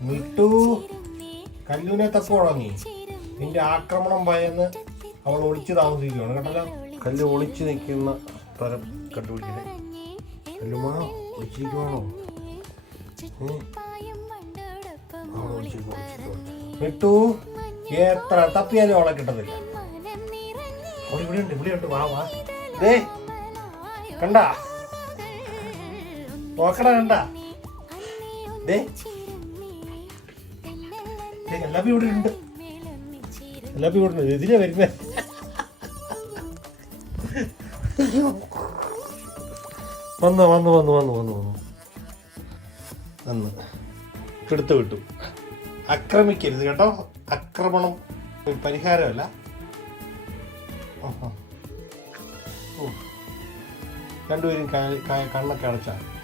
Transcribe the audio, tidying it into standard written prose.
വിട്ടു. കല്ലുവിനെ തപ്പോഴോ നീ? നിന്റെ ആക്രമണം ഭയന്ന് അവൾ ഒളിച്ചു താമസിക്കുകയാണ് കേട്ടല്ലോ. കല്ല് ഒളിച്ചു നിൽക്കുന്ന സ്ഥലം കണ്ടുപിടിക്കണേ. കല്ലുമാ ഒളിച്ചിരിക്കുവാണോ? വിട്ടു. എത്ര തപ്പിയാലും അവളെ കിട്ടത്തില്ല. അവിടെ ഇവിടെയുണ്ട്. വാ വാ. ദേ കണ്ട നോക്കട കണ്ട. ദേ എല്ലാപ്പി ഇവിടെ ഉണ്ട്. എല്ലാപ്പി ഇവിടെ ഉണ്ട്. എതിരെ വരുന്നേ. വന്ന് എടുത്തു വിട്ടു. ആക്രമിക്കരുത് കേട്ടോ. ആക്രമണം പരിഹാരമല്ല. രണ്ടുപേരും കണ്ണൊക്കെ അടച്ചാൽ